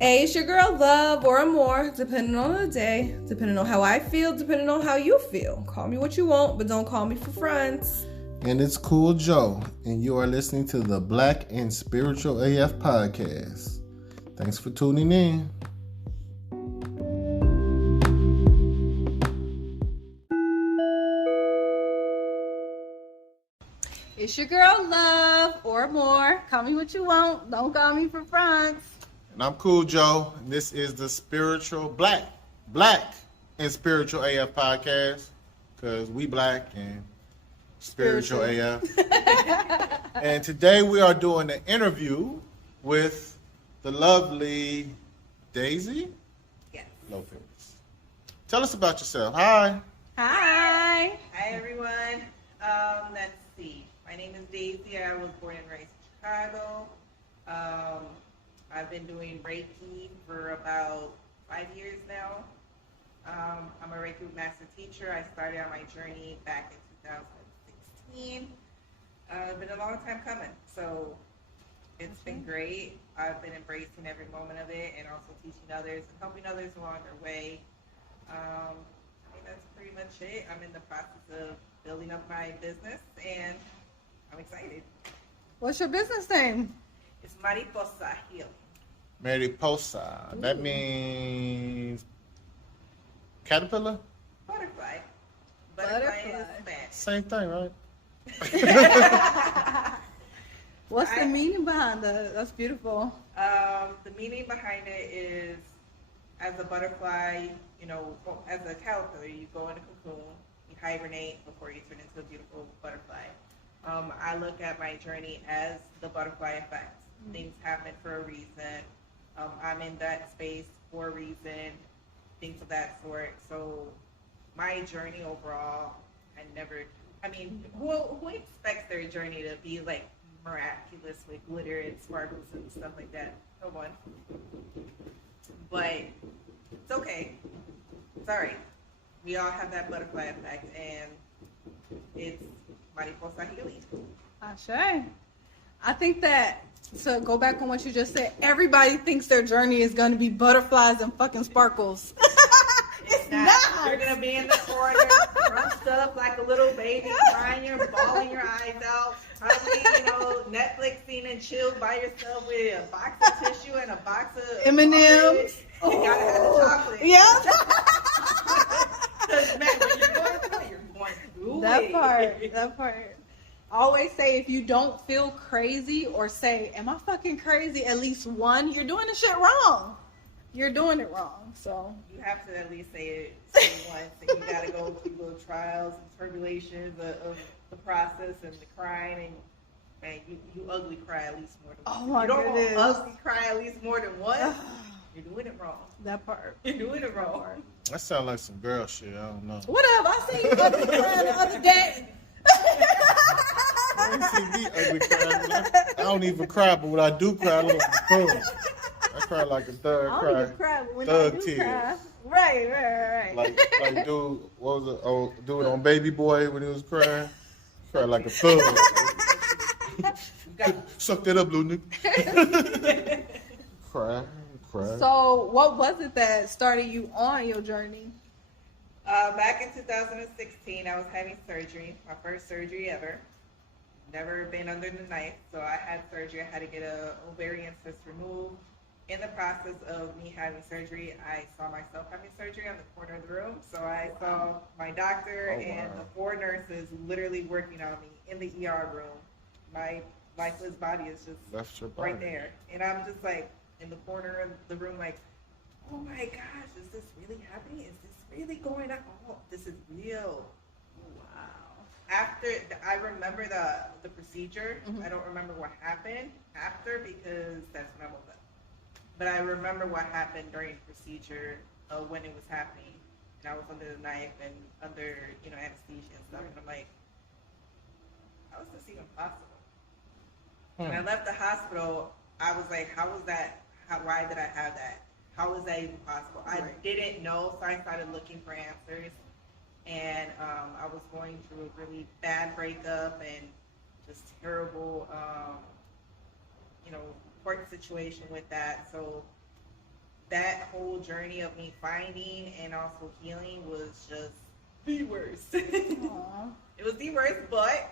Hey, it's your girl Love or more, depending on the day, depending on how I feel, depending on how you feel. Call me what you want, but don't call me for friends. And it's Cool Joe, and you are listening to the Black and Spiritual AF podcast. Thanks for tuning in. It's your girl Love or more. Call me what you want, don't call me for friends. And I'm Cool Joe, and this is the Spiritual Black and Spiritual AF podcast, because we black and spiritual AF. And today we are doing an interview with the lovely Daisy Lopez. Tell us about yourself. Hi. Hi. Hi everyone. Let's see. My name is Daisy. I was born and raised in Chicago. I've been doing Reiki for about 5 years now. I'm a Reiki master teacher. I started on my journey back in 2016. It's been a long time coming, so it's been great. I've been embracing every moment of it and also teaching others and helping others along their way. I think that's pretty much it. I'm in the process of building up my business and I'm excited. What's your business name? It's Mariposa Healing. Mariposa. That means caterpillar? Butterfly. Butterfly is Spanish. Same thing, right? What's the meaning behind that? That's beautiful. The meaning behind it is, as a butterfly, as a caterpillar, you go in a cocoon, you hibernate before you turn into a beautiful butterfly. I look at my journey as the butterfly effect. Mm-hmm. Things happen for a reason. I'm in that space for a reason, things of that sort. So my journey overall, who expects their journey to be like miraculous with glitter and sparkles and stuff like that? No one. But it's okay. It's all right. We all have that butterfly effect, and it's Mariposa Healing. Ashe. I think that, to go back on what you just said, everybody thinks their journey is going to be butterflies and fucking sparkles. It's not. You're going to be in the corner, crunched up like a little baby, crying, bawling your eyes out, probably, Netflixing and chilled by yourself with a box of tissue and a box of M&Ms. You gotta have the chocolate. Yeah. Because, man, when you're going through it. That part. I always say, if you don't feel crazy or say, am I fucking crazy, at least one, you're doing the shit wrong. You're doing it wrong. So you have to at least say it once, and you gotta go through the trials and tribulations of the process and the crying, and you ugly cry at least more than once. Oh my goodness. You don't ugly cry at least more than once. You're doing it wrong. That part. You're doing it wrong. That sounds like some girl shit. I don't know. Whatever. I seen you ugly crying the other day. You see me ugly crying. I don't even cry, but when I do cry, I look like a thug. I cry like a thug. I don't even cry, but when thug I do tears. cry. Right. Like dude, what was it? Oh, dude on Baby Boy when he was crying. Cried like a thug. Suck that up, little nigga. Cry. So, what was it that started you on your journey? Back in 2016, I was having surgery, my first surgery ever. Never been under the knife, so I had surgery. I had to get an ovarian cyst removed. In the process of me having surgery, I saw myself having surgery on the corner of the room. So I saw my doctor and the 4 nurses literally working on me in the ER room. My lifeless body is just right there. And I'm just like in the corner of the room like, oh my gosh, is this really happening? Is this really going on? Oh, this is real. Wow. After, I remember the procedure. Mm-hmm. I don't remember what happened after because that's when I woke up. But I remember what happened during the procedure when it was happening. And I was under the knife and under, anesthesia and stuff. And I'm like, how is this even possible? When I left the hospital, I was like, how was that? Why did I have that? How was that even possible? I didn't know, so I started looking for answers. And I was going through a really bad breakup and just terrible, court situation with that. So that whole journey of me finding and also healing was just the worst. Aw. It was the worst, but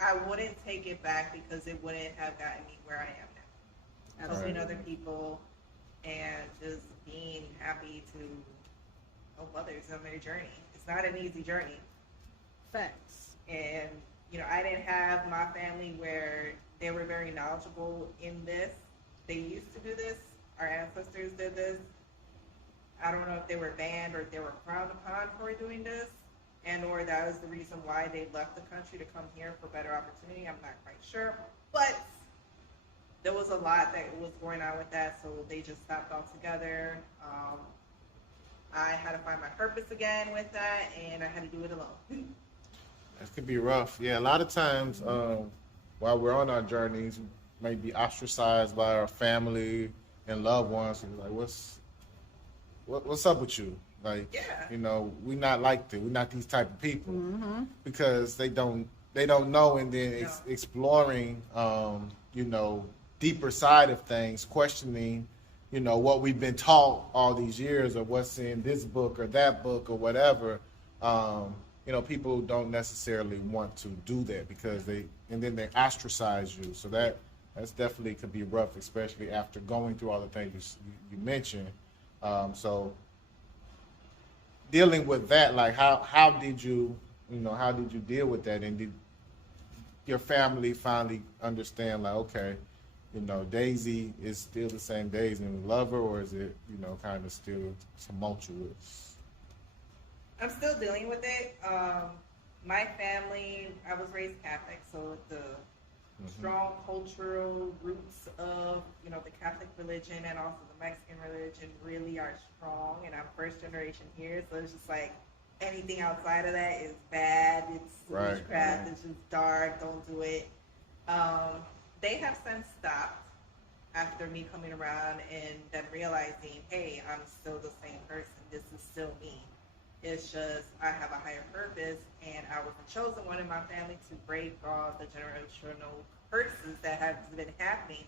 I wouldn't take it back because it wouldn't have gotten me where I am now. Helping other people and just being happy to help others on their journey. It's not an easy journey. Facts. And, you know, I didn't have my family where they were very knowledgeable in this. They used to do this. Our ancestors did this. I don't know if they were banned or if they were frowned upon for doing this, and or that was the reason why they left the country to come here for better opportunity. I'm not quite sure. But there was a lot that was going on with that, so they just stopped altogether. I had to find my purpose again with that, and I had to do it alone. That could be rough. Yeah, a lot of times while we're on our journeys, we may be ostracized by our family and loved ones. And like, what's up with you? Like, Yeah. you know, we're not like that. We're not these type of people Mm-hmm. because they don't know. And then exploring, you know, deeper side of things, questioning, you know, what we've been taught all these years or what's in this book or that book or whatever. You know, people don't necessarily want to do that because then they ostracize you. So that's definitely could be rough, especially after going through all the things you mentioned. So dealing with that, like how did you deal with that, and did your family finally understand, like, okay, you know, Daisy is still the same Daisy and we love her, or is it, you know, kind of still tumultuous? I'm still dealing with it. My family, I was raised Catholic, so the strong cultural roots of, you know, the Catholic religion and also the Mexican religion really are strong, and I'm first generation here, so it's just like anything outside of that is bad. It's witchcraft. It's just dark. Don't do it. They have since stopped after me coming around and them realizing, hey, I'm still the same person. This is still me. It's just I have a higher purpose, and I was the chosen one in my family to break all the generational curses that have been happening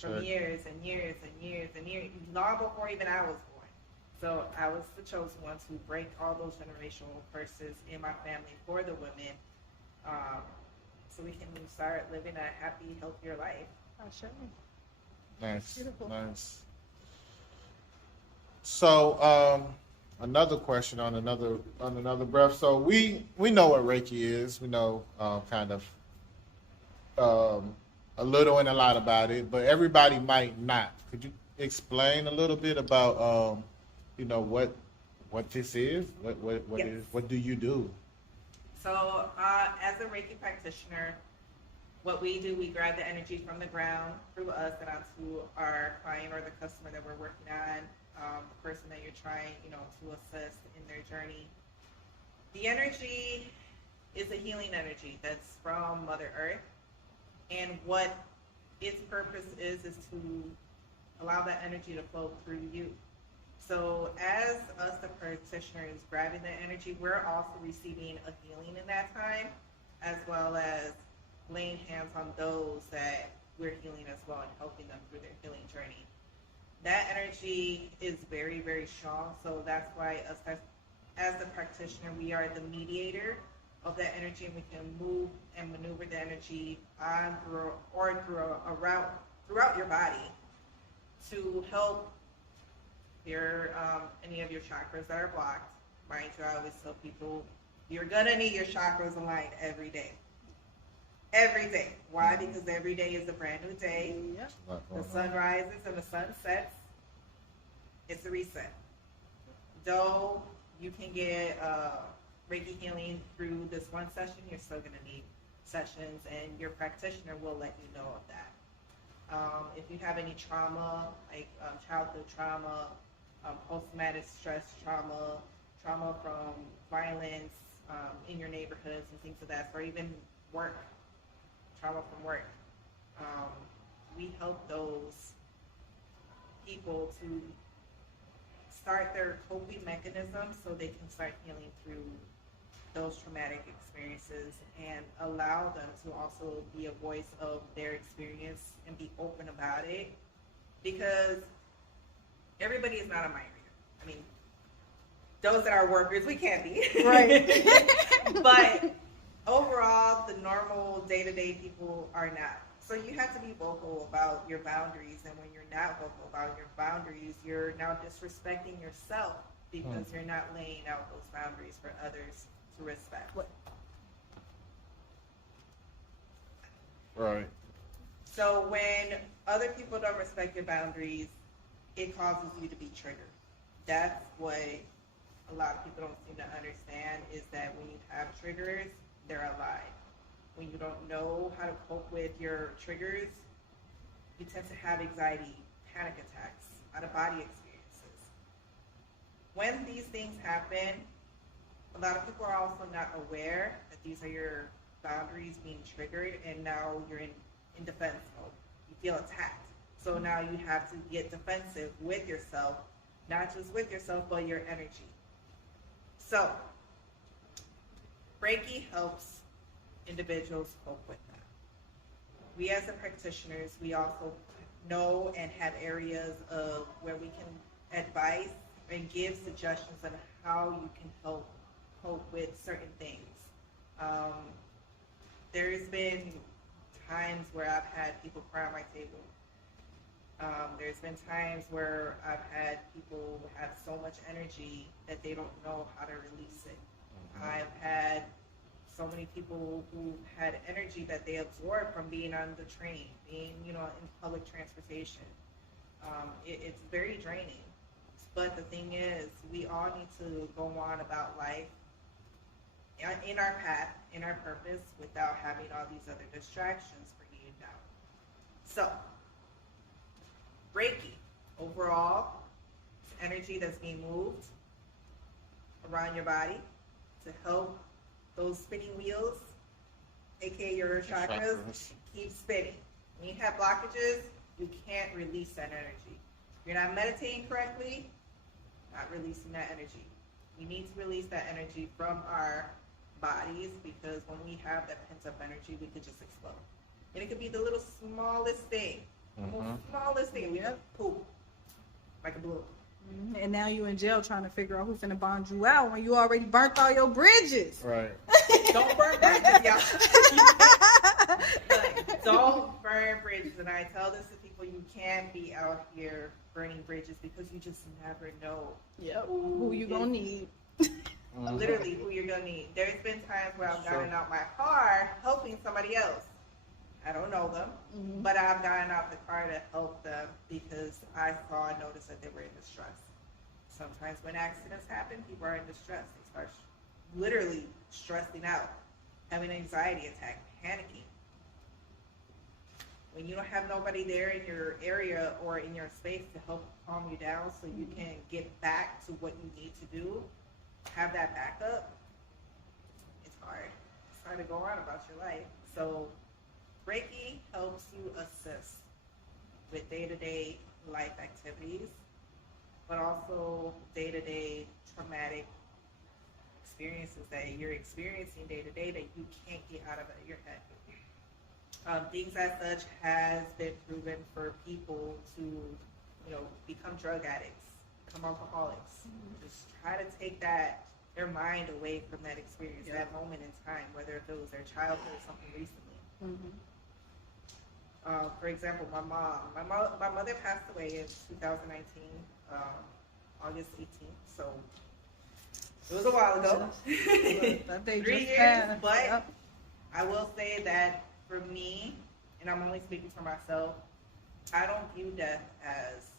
from years and years and years and years, long before even I was born. So I was the chosen one to break all those generational curses in my family for the women, so we can start living a happy, healthier life. Nice. Beautiful. Nice. So, another question on another breath. So we know what Reiki is. We know kind of a little and a lot about it, but everybody might not. Could you explain a little bit about you know, what this is? What Yes. what do you do? So, as a Reiki practitioner, what we do, we grab the energy from the ground through us and onto our client or the customer that we're working on, the person that you're trying, you know, to assist in their journey. The energy is a healing energy that's from Mother Earth, and what its purpose is to allow that energy to flow through you. So as us, the practitioners, grabbing the energy, we're also receiving a healing in that time, as well as laying hands on those that we're healing as well and helping them through their healing journey. That energy is very, very strong. So that's why us as the practitioner, we are the mediator of that energy, and we can move and maneuver the energy on through a route throughout your body to help your any of your chakras that are blocked. Mind you, I always tell people you're gonna need your chakras aligned every day. Every day. Why? Because every day is a brand new day. Yep. The sun rises and the sun sets. It's a reset. Though you can get Reiki healing through this one session, you're still going to need sessions, and your practitioner will let you know of that. If you have any trauma, like childhood trauma, post-traumatic stress trauma, trauma from violence in your neighborhoods and things of that, or even work, trauma from work, we help those people to start their coping mechanisms so they can start healing through those traumatic experiences and allow them to also be a voice of their experience and be open about it. Because everybody is not in my area. I mean, those that are workers, we can't be. Right. But overall, the normal day-to-day people are not. So you have to be vocal about your boundaries. And when you're not vocal about your boundaries, you're now disrespecting yourself because you're not laying out those boundaries for others to respect. Right. So when other people don't respect your boundaries, it causes you to be triggered. That's what a lot of people don't seem to understand, is that when you have triggers, they're alive. When you don't know how to cope with your triggers, you tend to have anxiety, panic attacks, out-of-body experiences. When these things happen, a lot of people are also not aware that these are your boundaries being triggered, and now you're in defense mode. You feel attacked. So now you have to get defensive with yourself, not just with yourself, but your energy. So, Reiki helps individuals cope with that. We as the practitioners, we also know and have areas of where we can advise and give suggestions on how you can help cope with certain things. There's been times where I've had people cry on my table. There's been times where I've had people have so much energy that they don't know how to release it. I've had so many people who had energy that they absorbed from being on the train, being, in public transportation. It's very draining. But the thing is, we all need to go on about life in our path, in our purpose, without having all these other distractions bringing you down. So, Reiki, overall, it's energy that's being moved around your body to help those spinning wheels, aka your chakras, keep spinning. When you have blockages, you can't release that energy. If you're not meditating correctly, not releasing that energy. We need to release that energy from our bodies, because when we have that pent-up energy, we could just explode. And it could be the little smallest thing. Smallest thing. We just poop like a balloon. And now you in jail trying to figure out who's finna bond you out when you already burnt all your bridges. Right. Don't burn bridges, y'all. Don't burn bridges. And I tell this to people, you can't be out here burning bridges, because you just never know. Yep. Who you gonna need. Literally who you're gonna need. There's been times where I've gotten out my car helping somebody else. I don't know them, but I've gotten out the car to help them because I saw and noticed that they were in distress. Sometimes when accidents happen, people are in distress. They start literally stressing out, having an anxiety attack, panicking. When you don't have nobody there in your area or in your space to help calm you down so you can get back to what you need to do, have that backup, it's hard. It's hard to go on about your life. So Reiki helps you assist with day-to-day life activities, but also day-to-day traumatic experiences that you're experiencing day-to-day that you can't get out of your head. Things as such has been proven for people to, become drug addicts, become alcoholics. Just try to take their mind away from that experience, that moment in time, whether if it was their childhood or something recently. For example, my mother passed away in 2019, August 18th, so it was a while ago. That day 3 just years, passed. but Yep. I will say that for me, and I'm only speaking for myself, I don't view death as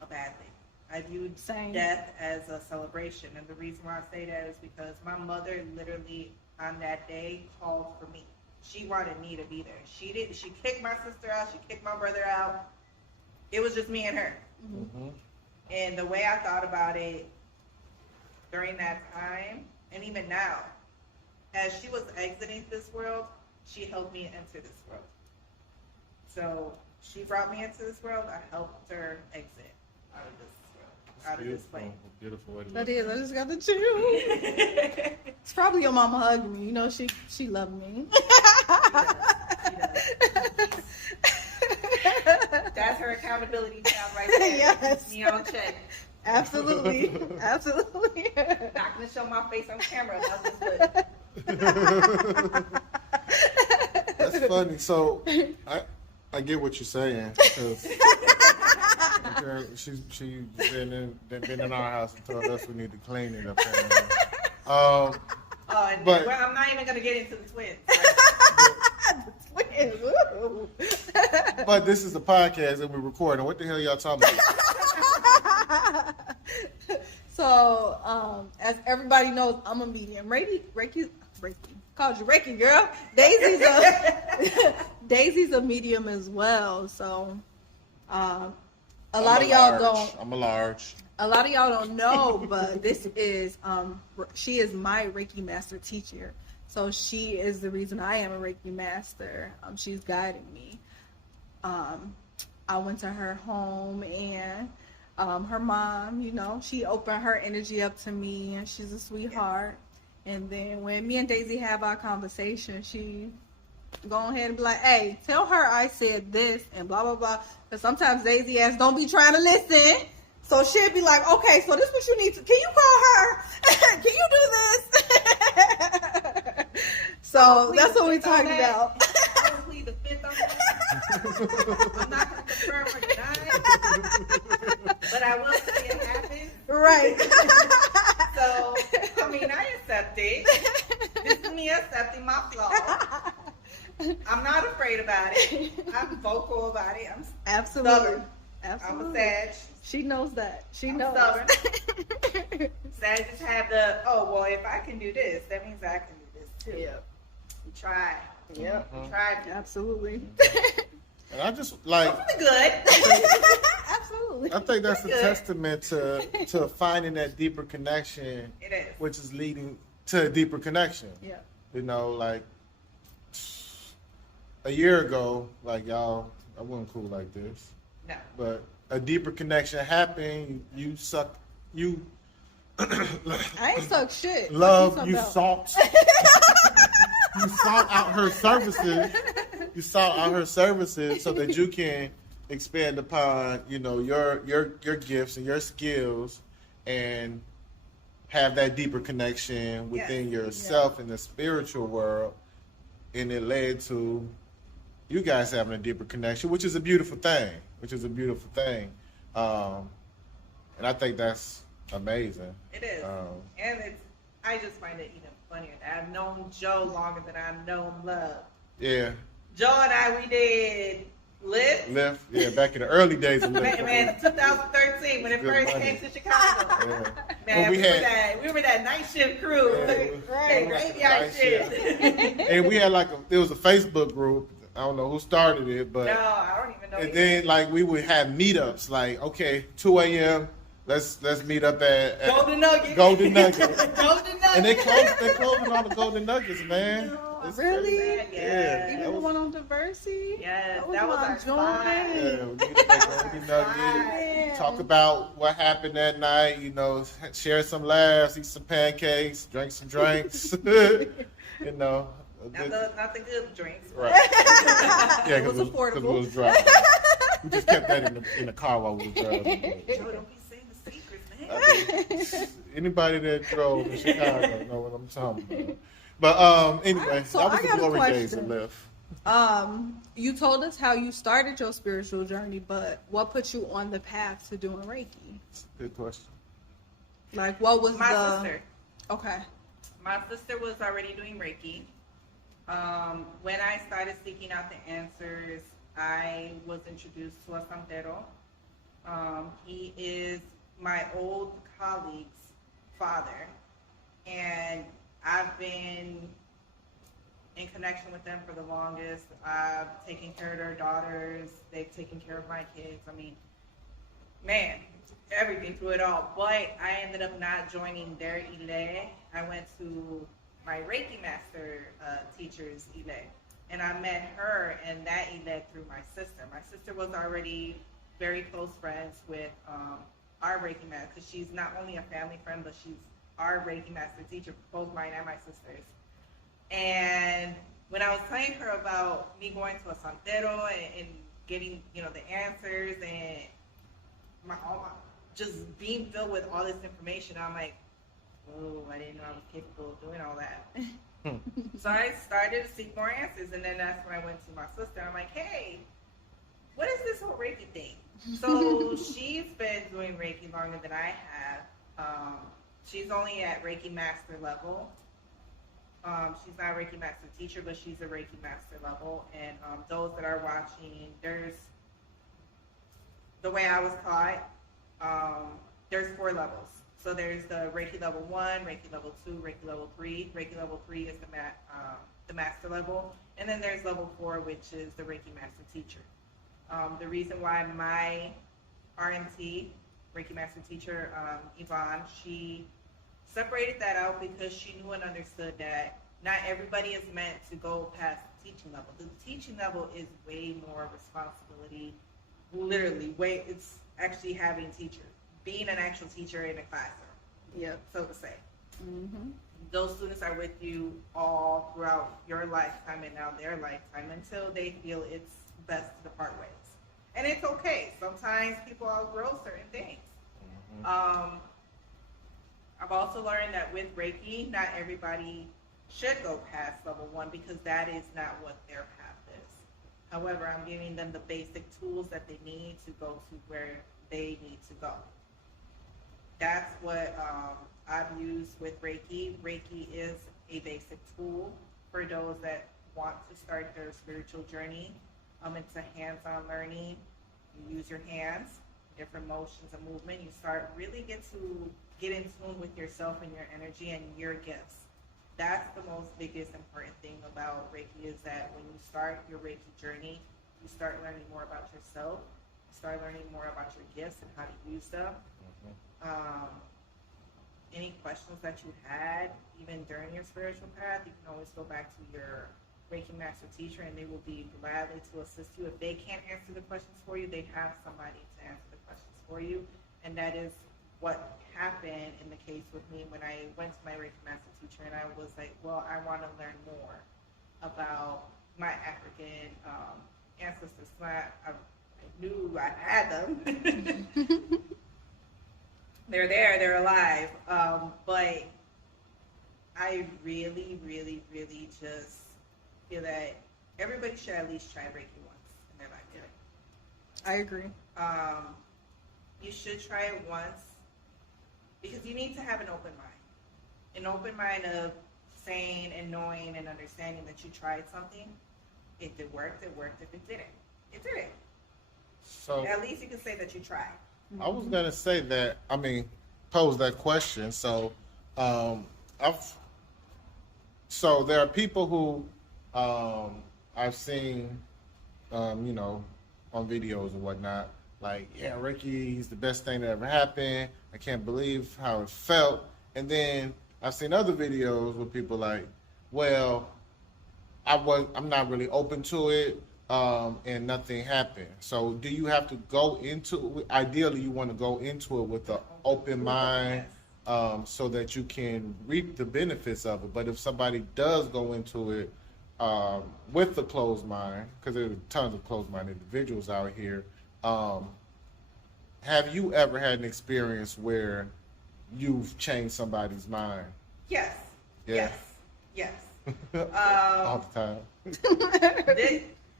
a bad thing. I view death as a celebration, and the reason why I say that is because my mother literally on that day called for me. She wanted me to be there. She kicked my sister out. She kicked my brother out. It was just me and her. And the way I thought about it during that time, and even now, as she was exiting this world, she helped me enter this world. So she brought me into this world. I helped her exit out of this world, out of this place. Beautiful way to That look. is. I just got the chill. It's probably your mama hugging me. She loved me. She does. That's her accountability. accountability tab right there. Yes. Me on check. Absolutely. Absolutely. Not gonna show my face on camera. That's just That's funny. So I get what you're saying. 'Cause she's been in our house and told us we need to clean it up. But well, I'm not even gonna get into the twins. Woo. but this is a podcast and we're recording. What the hell y'all talking about? So, as everybody knows, I'm a medium. Reiki. Called you Reiki, girl. Daisy's a medium as well. So, a lot of y'all don't. I'm a large. A lot of y'all don't know, but this is she is my Reiki master teacher. So she is the reason I am a Reiki master. She's guiding me. I went to her home and her mom, you know, she opened her energy up to me and she's a sweetheart. And then when me and Daisy have our conversation, she go ahead and be like, hey, tell her I said this and blah, blah, blah. Because sometimes Daisy ass don't be trying to listen. So she'll be like, okay, so this is what you need to, can you call her? Can you do this? So that's what we're talking about. I will plead the fifth on that. I'm not going to confirm or deny, but I will say it happened. Right. So, I mean, I accept it. This is me accepting my flaw. I'm not afraid about it. I'm vocal about it. I'm Absolutely. stubborn. Absolutely. I'm a Sag. She knows that. I'm stubborn. Sagittarius have the, well, if I can do this, that means I can do this too. Yep. We tried. Yep. We tried. Absolutely. And I just like. Hopefully good. Absolutely. I think that's a Good. testament to finding that deeper connection, It is. which is leading to a deeper connection. Yeah. You know, like a year ago, like y'all, I wasn't cool like this. No. But a deeper connection happened. You I ain't suck shit. love, What you talking sought. You sought out her services. You sought out her services so that you can expand upon, you know, your gifts and your skills, and have that deeper connection within yourself in the spiritual world, and it led to you guys having a deeper connection, which is a beautiful thing. And I think that's amazing. It is. And I just find it even funnier that I've known Joe longer than I've known Love. Yeah. Joe and I, we did Lyft. Yeah, back in the early days of Lyft. Man, 2013 when it Good first money. came to Chicago. Yeah. Man, Well, we were that night shift crew. Right. Graveyard Night shift. And we had there was a Facebook group. I don't know who started it, but No, I don't even know. and then we would have meetups. Like, okay, 2 a.m. Let's meet up at Golden Nugget. Golden Nugget. Golden Nugget. And they closing all the Golden Nuggets, man. No, It's really? crazy. Yeah. Even that the was- one on Diversity? Yes, That that was my our joint. spot. Yeah, we get that Golden Nugget. Man. Talk about what happened that night. You know, share some laughs, eat some pancakes, drink some drinks. You know. Not the good drinks. Right. Yeah, It was because affordable. it was driving. We just kept that in the car while we were driving. Joe, don't be saying the secrets, man. Anybody that drove in Chicago know what I'm talking about. But anyway, So that was I the got a glory days of question. Lyft. You told us how you started your spiritual journey, but what put you on the path to doing Reiki? Good question. Like, what was My the... sister. Okay. My sister was already doing Reiki. When I started seeking out the answers, I was introduced to a santero. He is my old colleague's father, and I've been in connection with them for the longest. I've taken care of their daughters. They've taken care of my kids. I mean, man, everything through it all. But I ended up not joining their ile. I went to my Reiki master teacher's ile, and I met her and that ile through my sister. My sister was already very close friends with our Reiki master, because she's not only a family friend, but she's our Reiki master teacher for both mine and my sisters. And when I was telling her about me going to a santero and getting, the answers and all my just being filled with all this information. I'm like, oh, I didn't know I was capable of doing all that. So I started to seek more answers, and then that's when I went to my sister. I'm like, hey, what is this whole Reiki thing? So she's been doing Reiki longer than I have. She's only at Reiki master level. She's not a Reiki master teacher, but she's a Reiki master level. And those that are watching, the way I was taught, there's 4 levels. So there's the Reiki level 1, Reiki level 2, Reiki level 3. Reiki level 3 is the master level. And then there's level 4, which is the Reiki master teacher. The reason why my RMT, Reiki master teacher, Yvonne, she separated that out because she knew and understood that not everybody is meant to go past the teaching level. The teaching level is way more responsibility, literally, it's actually having teachers, being an actual teacher in a classroom, so to say. Mm-hmm. Those students are with you all throughout your lifetime and now their lifetime until they feel it's best to depart ways. And it's okay. Sometimes people outgrow certain things. Mm-hmm. I've also learned that with Reiki, not everybody should go past level 1 because that is not what their path is. However, I'm giving them the basic tools that they need to go to where they need to go. That's what I've used with Reiki. Reiki is a basic tool for those that want to start their spiritual journey. It's a hands-on learning. You use your hands, different motions and movement. You really get in tune with yourself and your energy and your gifts. That's the most biggest important thing about Reiki is that when you start your Reiki journey, you start learning more about yourself. You start learning more about your gifts and how to use them. Mm-hmm. Any questions that you had, even during your spiritual path, you can always go back to your Reiki master teacher and they will be gladly to assist you. If they can't answer the questions for you, they have somebody to answer the questions for you. And that is what happened in the case with me when I went to my Reiki master teacher and I was like, well, I want to learn more about my African ancestors. So I knew I had them. They're there, they're alive. But I really, really, really just feel that everybody should at least try Reiki once in their lifetime. I agree. You should try it once because you need to have an open mind. An open mind of saying and knowing and understanding that you tried something. If it worked, it worked. If it didn't, it didn't. So at least you can say that you tried. I was gonna say that. Pose that question. So, so there are people who I've seen, on videos and whatnot. Like, yeah, Reiki is the best thing that ever happened. I can't believe how it felt. And then I've seen other videos where people like, well, I'm not really open to it, and nothing happened. So do you have to go into it? Ideally, you want to go into it with an open mind, so that you can reap the benefits of it. But if somebody does go into it with a closed mind, because there are tons of closed-minded individuals out here, have you ever had an experience where you've changed somebody's mind? Yes. Yeah. Yes. All the time.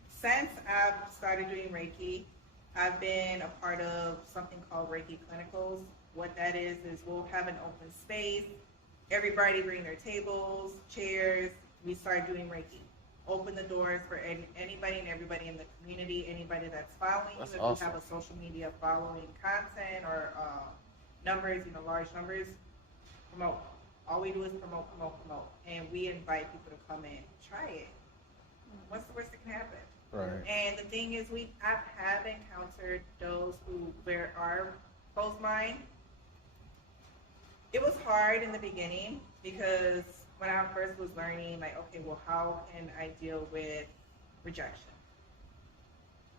Since I've started doing Reiki, I've been a part of something called Reiki Clinicals. What that is we'll have an open space. Everybody bring their tables, chairs. We start doing Reiki. Open the doors for anybody and everybody in the community, anybody that's following you. If awesome. you have a social media following content or numbers, large numbers, promote. All we do is promote. And we invite people to come in, try it. What's the worst that can happen? Right. And the thing is, I have encountered those who are closed mind. It was hard in the beginning because when I first was learning, like, okay, well, how can I deal with rejection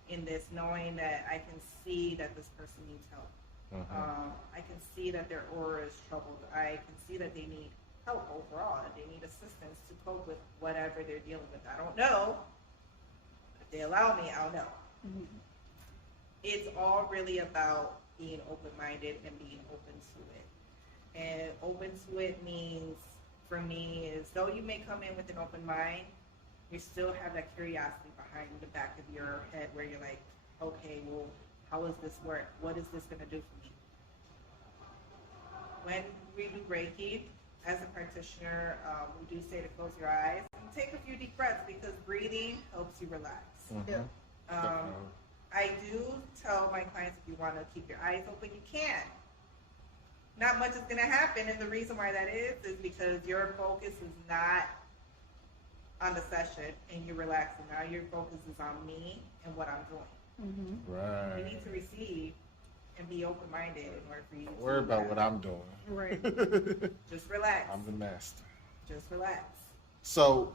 in this, knowing that I can see that this person needs help. Mm-hmm. I can see that their aura is troubled. I can see that they need help overall, and they need assistance to cope with whatever they're dealing with. I don't know. If they allow me, I'll know. Mhm. It's all really about being open-minded and being open to it. And open to it means, for me, is though you may come in with an open mind, you still have that curiosity behind the back of your head where you're like, okay, well, how does this work? What is this going to do for me? When we do Reiki, as a practitioner, we do say to close your eyes and take a few deep breaths because breathing helps you relax. Yeah. I do tell my clients if you want to keep your eyes open, you can. Not much is going to happen, and the reason why that is because your focus is not on the session and you're relaxing. Now your focus is on me and what I'm doing. Mm-hmm. Right. You need to receive and be open-minded in order for you to Worry about what I'm doing. Right. Just relax. I'm the master. Just relax. So,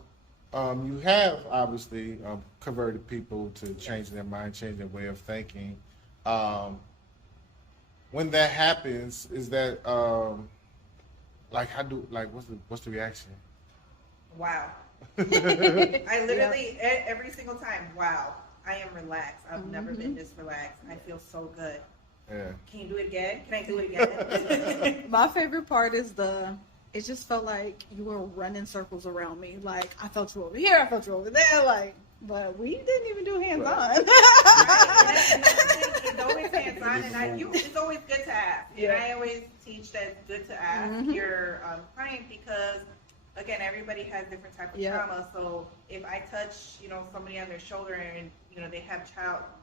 you have obviously converted people to change their mind, change their way of thinking. When that happens, is that what's the reaction? Wow. I literally every single time, wow, I am relaxed. I've never been this relaxed. I feel so good. Yeah. Can you do it again? Can I do it again? My favorite part is it just felt like you were running circles around me. Like, I felt you over here, I felt you over there, like, but we didn't even do hands-on. Right. And it's always hands-on, and it's always good to ask. Yeah. And I always teach that it's good to ask your client because, again, everybody has different type of trauma. So if I touch, somebody on their shoulder and, they have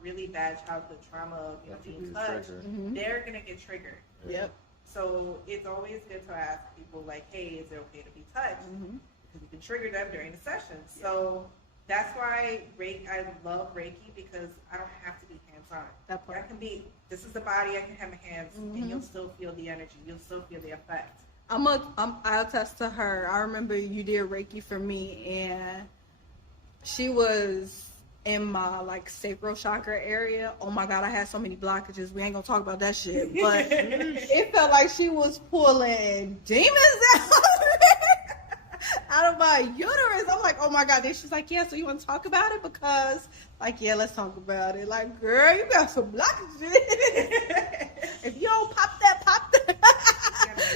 really bad childhood trauma of, being touched, they're going to get triggered. Yep. So it's always good to ask people like, hey, is it okay to be touched? Because you can trigger them during the session. So that's why I love Reiki because I don't have to be hands-on. That part. I can be, this is the body, I can have my hands, and you'll still feel the energy. You'll still feel the effect. I'll attest to her. I remember you did Reiki for me, and she was in my sacral chakra area. Oh my God, I had so many blockages. We ain't gonna talk about that shit. But it felt like she was pulling demons out of my uterus. I'm like, oh my God. Then she's like, yeah, so you want to talk about it? Because, yeah, let's talk about it. Like, girl, you got some blockages. If you don't pop that.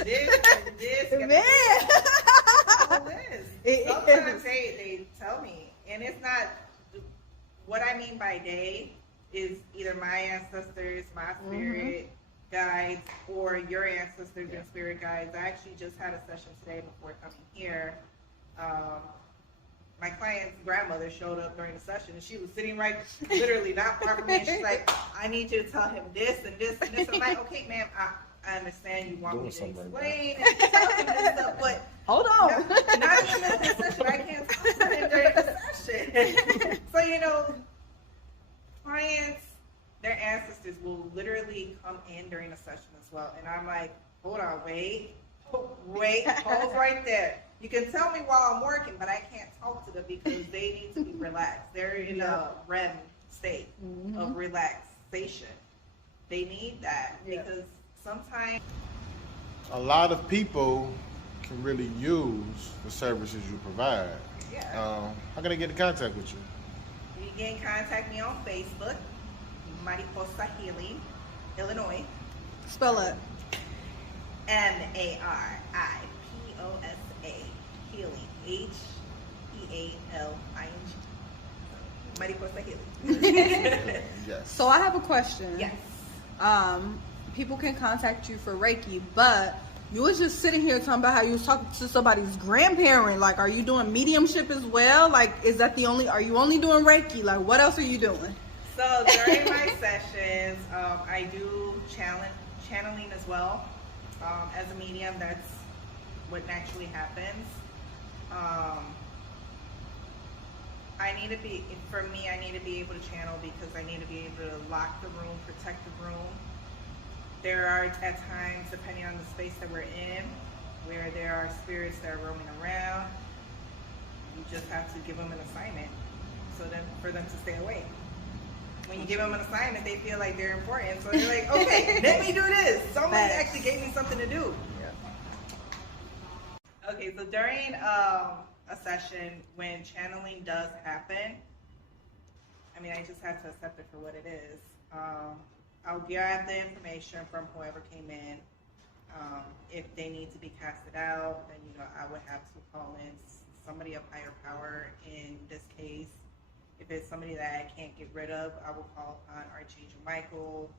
This, Man. Sometimes they tell me, and it's not, what I mean by they is either my ancestors, my spirit guides, or your ancestors and spirit guides. I actually just had a session today before coming here. My client's grandmother showed up during the session, and she was sitting literally not far from me, and she's like, I need you to tell him this and this and this. I'm like, okay, ma'am, I understand you want me to explain and tell him this stuff, but hold on. Not even in the session. I can't talk to him during the session. So, clients, their ancestors will literally come in during a session as well. And I'm like, hold on, wait, hold right there. You can tell me while I'm working, but I can't talk to them because they need to be relaxed. They're in a REM state of relaxation. They need that because sometimes a lot of people can really use the services you provide. Yeah. How can I get in contact with you? You can contact me on Facebook, Mariposa Healing, Illinois. Spell it. Mariposa Healing, Healing. Mariposa Healing. Yes. So I have a question. Yes. People can contact you for Reiki, but you was just sitting here talking about how you was talking to somebody's grandparent. Like, are you doing mediumship as well? Like, are you only doing Reiki? Like, what else are you doing? So during my sessions, I do channeling as well. As a medium, that's what naturally happens. I need to be able to channel because I need to be able to lock the room, protect the room. There are at times, depending on the space that we're in, where there are spirits that are roaming around. You just have to give them an assignment for them to stay away. When you give them an assignment, they feel like they're important. So they're like, okay, let me do this. Somebody actually gave me something to do. Yeah. Okay, so during a session, when channeling does happen, mean, I just have to accept it for what it is. I'll grab the information from whoever came in. If they need to be casted out, then, you know, I would have to call in somebody of higher power in this case. If it's somebody that I can't get rid of, I will call upon Archangel Michael,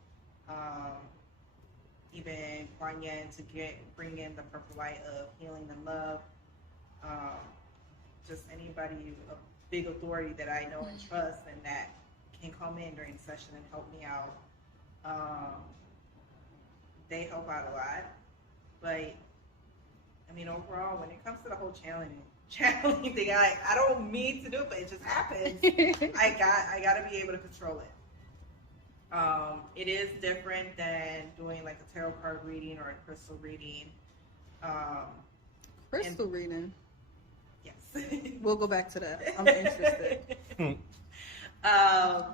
even Guan Yin to bring in the purple light of healing and love. Just anybody of big authority that I know and trust and that can come in during session and help me out. They help out a lot. But I mean, overall, when it comes to the whole channeling thing, I don't mean to do it, but it just happens. I gotta be able to control it. It is different than doing like a tarot card reading or a crystal reading. Crystal reading. Yes. We'll go back to that. I'm interested. I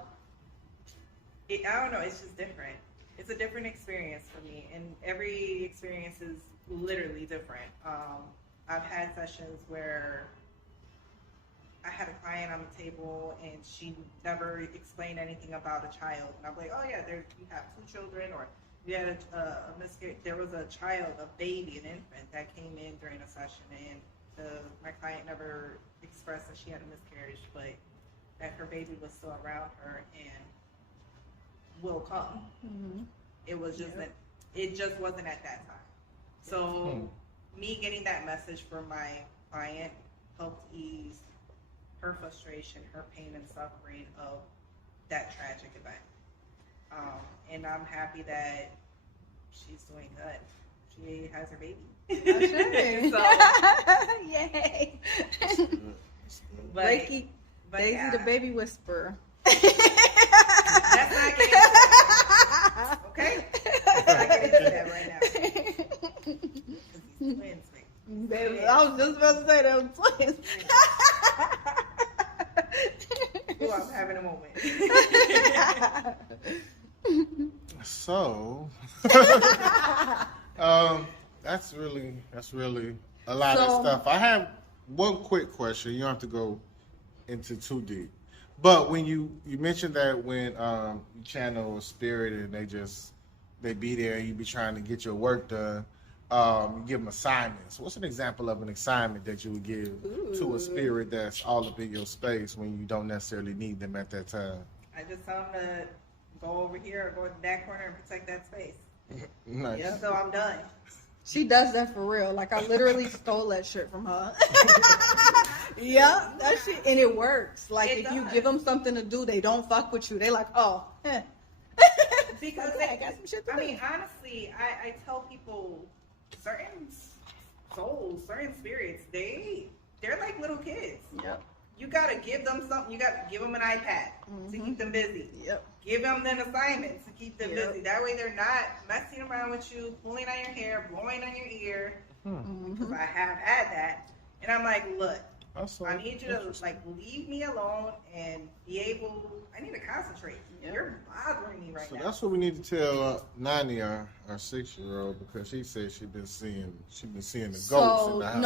don't know. It's just different. It's a different experience for me, and every experience is literally different. I've had sessions where I had a client on the table and she never explained anything about a child, and I'm like, oh yeah, you have 2 children, or you had a miscarriage. There was a child, a baby, an infant that came in during a session, and my client never expressed that she had a miscarriage, but that her baby was still around her and will come. Mm-hmm. It was just that it just wasn't at that time. So me getting that message from my client helped ease her frustration, her pain and suffering of that tragic event. And I'm happy that she's doing good. She has her baby. Okay. So, yay. but, Reiki, but Daisy yeah. the baby whisperer. Let's not get into that. Okay? Let's not get into that right now. Because these twins, Baby, I was just about to say them twins. Ooh, I'm having a moment. So, that's really a lot of stuff. I have one quick question. You don't have to go into too deep. But when you mentioned that when you channel a spirit and they be there and you be trying to get your work done, you give them assignments. What's an example of an assignment that you would give to a spirit that's all up in your space when you don't necessarily need them at that time? I just tell them to go over here or go to that corner and protect that space. Nice. Yeah, so I'm done. She does that for real. Like, I literally stole that shit from her. Yeah, that shit, and it works. Like, if you give them something to do, they don't fuck with you. They like, oh, because okay, I got some shit to do. I mean, honestly, I tell people, certain souls, certain spirits, they're like little kids. Yep. You gotta give them something. You gotta give them an iPad to keep them busy. Yep. Give them an assignment to keep them busy. That way they're not messing around with you, pulling on your hair, blowing on your ear. Because I have had that. And I'm like, look, I need you to like leave me alone and be able. I need to concentrate. Yep. You're bothering me right now. So that's what we need to tell Nani, our 6-year-old, because she said she's been seeing the ghosts in the house.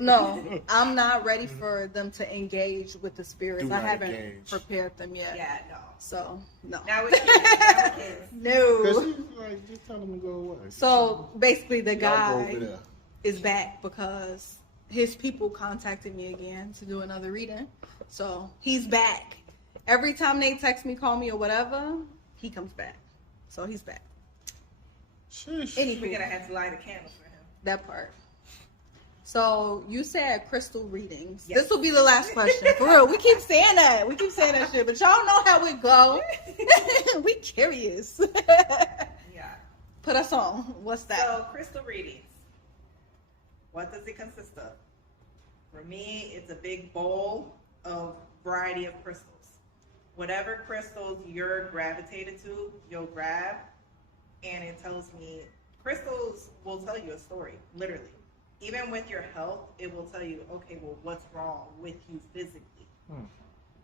No, I'm not ready for them to engage with the spirits. I haven't prepared them yet. Yeah, no. So no. Now with kids. No. Because she's like, just tell them to go away. So basically, the Y'all go guy over there. is back because his people contacted me again to do another reading. So he's back. Every time they text me, call me, or whatever, he comes back. So he's back. Sheesh. Anywho, We're gonna have to light a candle for him. that part. So you said crystal readings. Yes. This will be the last question. For real, we keep saying that. We keep saying that shit, but y'all know how it go. We curious. Yeah. Put us on. What's that? So crystal readings. What does it consist of? For me, it's a big bowl of variety of crystals. Whatever crystals you're gravitated to, you'll grab, and it tells me, crystals will tell you a story, literally. Even with your health, it will tell you, okay, well, what's wrong with you physically?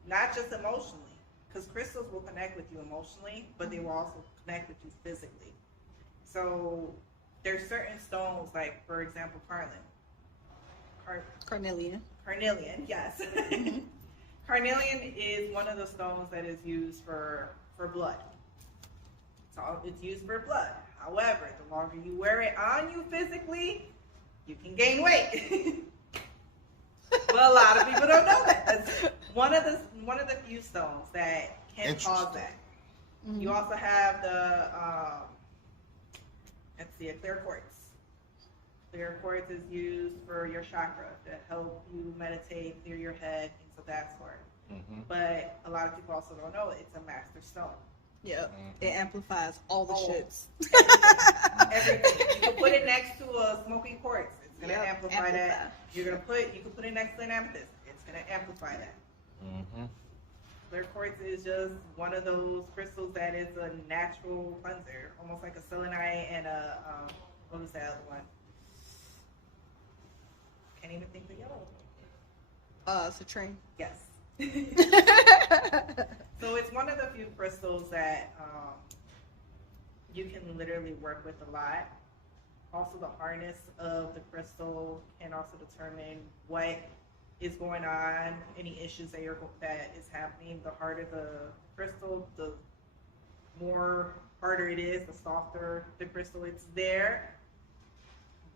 Not just emotionally, because crystals will connect with you emotionally, but they will also connect with you physically. So there's certain stones, like, for example, Carnelian. Carnelian, yes. Carnelian is one of the stones that is used for blood. It's used for blood. However, the longer you wear it on you physically, you can gain weight. Well, a lot of people don't know that. That's one of the few stones that can cause that. Mm-hmm. You also have the a clear quartz. Clear quartz is used for your chakra to help you meditate, clear your head, things of that sort. Mm-hmm. But a lot of people also don't know it's a master stone. Yep, it amplifies all the shits. Everything. You can put it next to a smoky quartz. It's gonna amplify that. You can put it next to an amethyst. It's gonna amplify that. Mm-hmm. Clear quartz is just one of those crystals that is a natural cleanser, almost like a selenite and a what was that other one? Can't even think of the yellow. Citrine. Yes. So it's one of the few crystals that you can literally work with a lot. Also, the hardness of the crystal can also determine what is going on, any issues that is happening. The harder the crystal, the more harder it is, the softer the crystal it's there,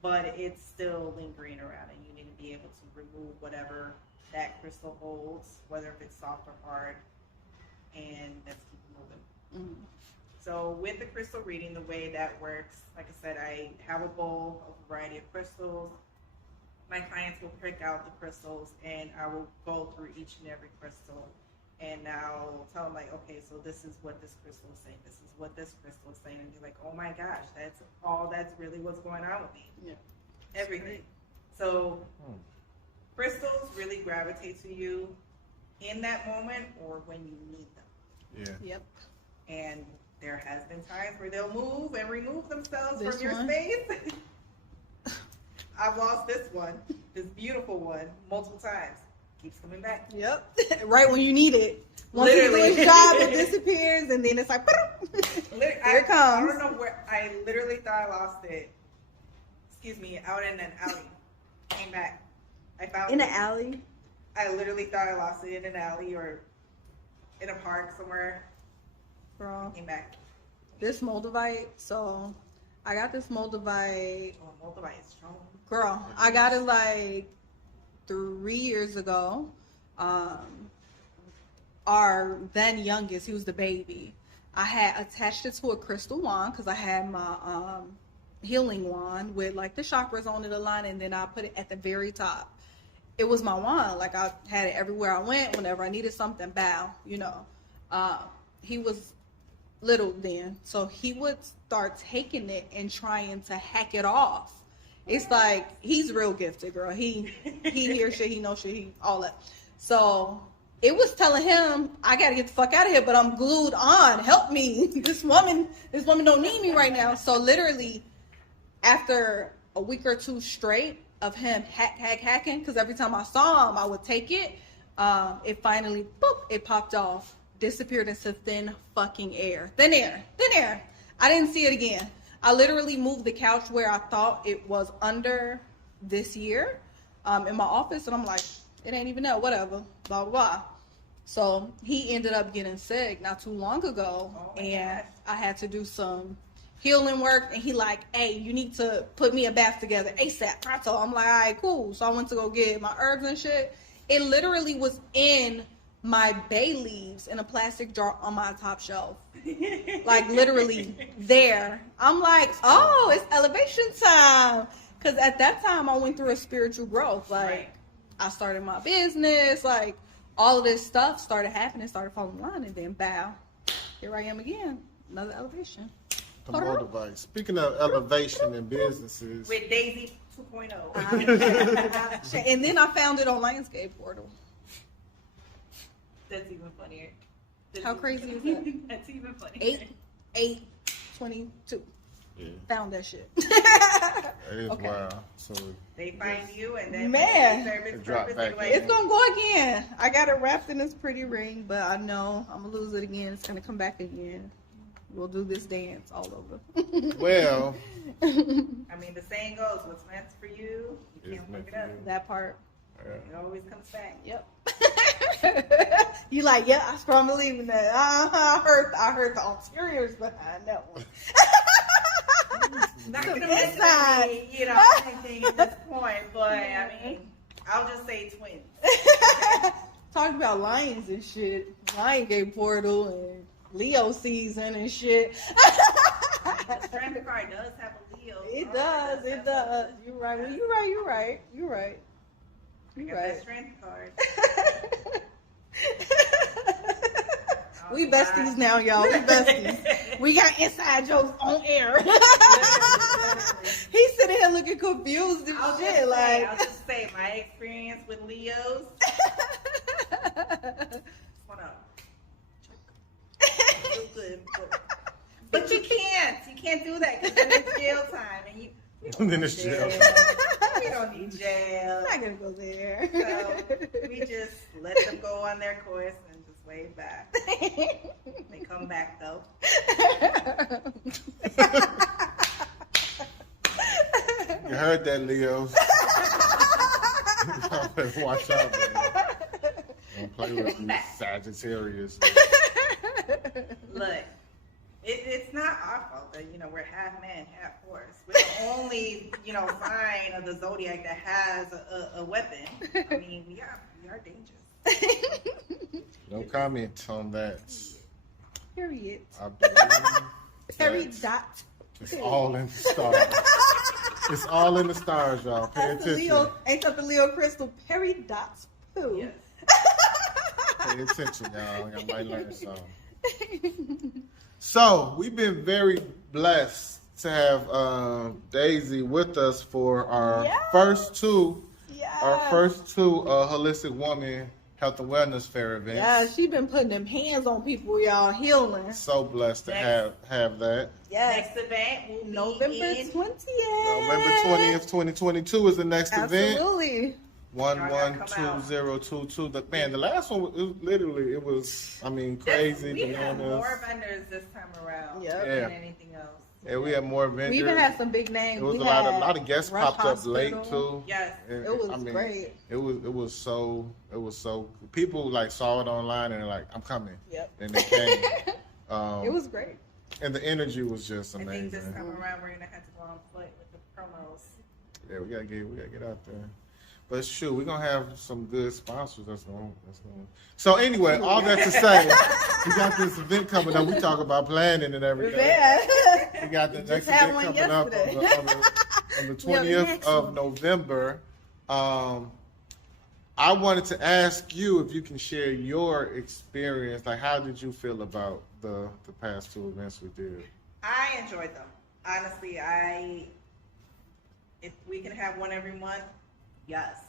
but it's still lingering around, and you need to be able to remove whatever that crystal holds, whether if it's soft or hard, and let's keep it moving. Mm-hmm. So with the crystal reading, the way that works, like I said, I have a bowl of a variety of crystals. My clients will pick out the crystals, and I will go through each and every crystal, and I'll tell them, like, okay, so this is what this crystal is saying. This is what this crystal is saying. And they're like, oh my gosh, that's really what's going on with me. Yeah. Everything. So crystals really gravitate to you in that moment or when you need them. Yeah. Yep. And there has been times where they'll move and remove themselves from your space. I've lost this beautiful one, multiple times. Keeps coming back. Yep. Right when you need it. Once literally. It's doing its job, it disappears, and then it's like, here it comes. I don't know where, I literally thought I lost it. Out in an alley. Came back. I found in an alley? I literally thought I lost it in an alley or in a park somewhere. Girl. Came back. This Moldavite, so I got this Moldavite. Oh, Moldavite is strong. Girl, I got it like 3 years ago. Our then youngest, he was the baby. I had attached it to a crystal wand because I had my healing wand with like the chakras on it aligned, and then I put it at the very top. It was my wand. Like I had it everywhere I went. Whenever I needed something, bow, he was little then, so he would start taking it and trying to hack it off. It's like he's real gifted, girl. He hears shit, he knows shit, he all that. So it was telling him, I gotta get the fuck out of here, but I'm glued on. Help me. This woman don't need me right now. So literally, after a week or two straight of him hacking, because every time I saw him, I would take it. It finally, boop, it popped off, disappeared into thin fucking air. Thin air. I didn't see it again. I literally moved the couch where I thought it was under this year in my office, and I'm like, it ain't even there, whatever, blah, blah, blah. So he ended up getting sick not too long ago, and I had to do some healing work, and he like, hey, you need to put me a bath together ASAP. So I'm like, all right, cool. So I went to go get my herbs and shit. It literally was in my bay leaves in a plastic jar on my top shelf. Like literally there. I'm like, oh, it's elevation time. Because at that time I went through a spiritual growth. Like I started my business, like all of this stuff started happening, started falling in line, and then bow, here I am again, another elevation. The Moldavite. Speaking of elevation in businesses, with Daisy 2.0. And then I found it on Landscape Portal. That's even funnier. How crazy is that? That's even funnier. 8/8/22. Yeah. Found that shit. That is wild. So they find you, and then it drop back. It's gonna go again. I got it wrapped in this pretty ring, but I know I'm gonna lose it again. It's gonna come back again. We'll do this dance all over. Well, I mean, the saying goes, "What's meant for you, you can't fuck it up." That part. Yeah. It always comes back. Yep. You like, yeah, I strongly believe in that. I heard the ulteriors behind that one. Not The gonna inside. mention any, anything at this point, but I mean, I'll just say twins. Talking about lions and shit. Lionsgate portal and Leo season and shit. The strength card does have a Leo. It does. You're right. Well, you're right. I got that strength card. We besties now, y'all. We besties. We got inside jokes on air. He's sitting here looking confused and shit. I'll just say my experience with Leos. What up? Feel good, but you can't. You can't do that because then it's jail time, and you. Then it's jail. We don't need jail. I'm not gonna go there. So we just let them go on their course and just wave back. They come back though. You heard that, Leo. Watch out, man. Don't play with these Sagittarius. Look, it's not our fault that we're half man, half horse. We're the only sign of the zodiac that has a weapon. I mean, we are dangerous. No comment on that. Period. I believe Perry that dot. it's all in the stars. It's all in the stars, y'all. Pay That's the attention. Leo. Ain't that the Leo crystal? Perry dots poo. Yes. Pay attention, y'all. I might learn something. So we've been very blessed to have Daisy with us for our Yes. first two Yes. holistic woman health and wellness fair events. Yeah, she been putting them hands on people, y'all, healing. So blessed to Next. have that. Yes. Next event will be November in 20th. November 20th, 2022 is the next event. Absolutely. 112022. The last one it was crazy. We have bananas. more vendors this time around Yep. than Yeah. anything else. Yeah, we had more vendors. We even had some big names. It was We a lot had of guests Rush popped up late Hospital. too. Yes. And, It was great. It was so people like saw it online and they're like, I'm coming. Yep. And they came. It was great. And the energy was just I think amazing. this time around we're gonna have to go on foot with the promos. Yeah, we gotta get out there. But shoot, we're gonna have some good sponsors. That's going. So anyway, all that to say, we got this event coming up. We talk about planning and everything. Yeah. We got the next had event one coming up yesterday. on the We have the 20th next of one. November. I wanted to ask you if you can share your experience. Like, how did you feel about the past two events we did? I enjoyed them. Honestly, if we can have one every month, yes.